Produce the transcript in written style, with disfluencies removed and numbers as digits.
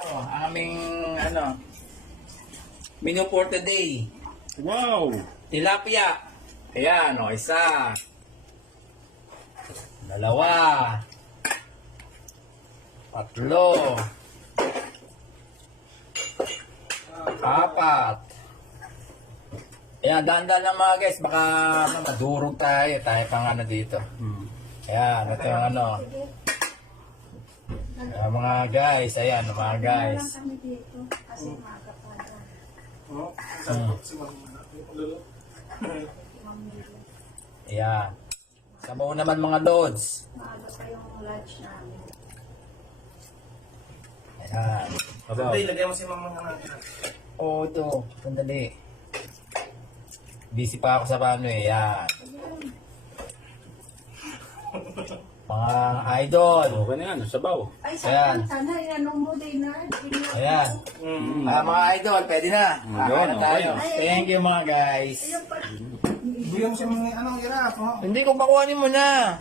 Ang aming menu for today. Wow! Tilapia. Ayan, isa. Dalawa. Tatlo. Apat. Ayan, dahan-dahan lang mga guys. Baka madurog tayo. Tayo pang dito. Ayan, ito yung Ayan, mga guys. Ayan, mga guys. kami dito kasi maaga pa na. Ayan. Sabaw naman mga lods. Maaga pa yung lunch namin. Ayan. Sabaw. Ilagay mo si Mama natin. Oo, ito. Sandali. Busy pa ako sa paano eh. Yan. Mga idol. Okay na yan, sabaw. Ay, Ayan. sana inanong mo din na. Ayan. Mga idol, pwede na. Kakain na tayo. Thank you mga guys. Ayun pa. Bigyan mo si Mama giraffe, oh. Hindi ko pakuhanin mo na.